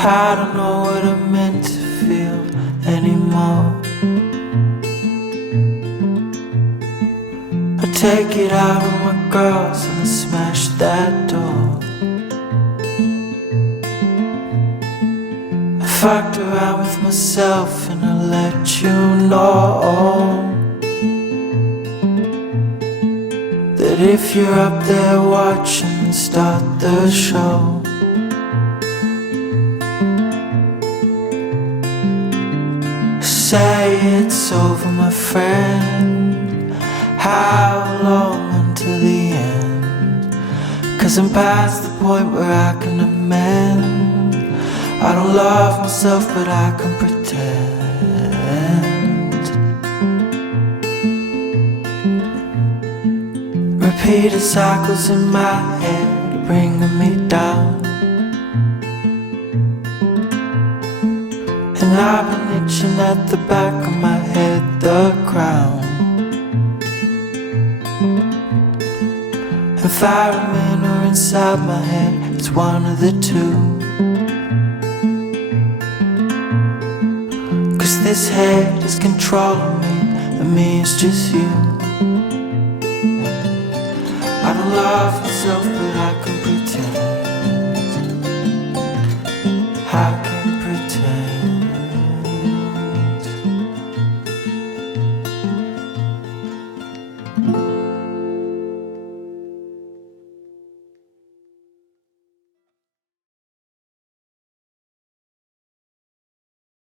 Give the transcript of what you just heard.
I don't know what I'm meant to feel anymore. I take it out on my girls and I smash that door. I fucked around with myself and I let you know that if you're up there watching, start the show. Say it's over, my friend. How long until the end? 'Cause I'm past the point where I can amend. I don't love myself, but I can pretend. Repeated cycles in my head bringing me down, and I've been itching at the back of my head, the crown. And firemen are inside my head, it's one of the two. 'Cause this head is controlling me, and me is just you. I don't love myself, but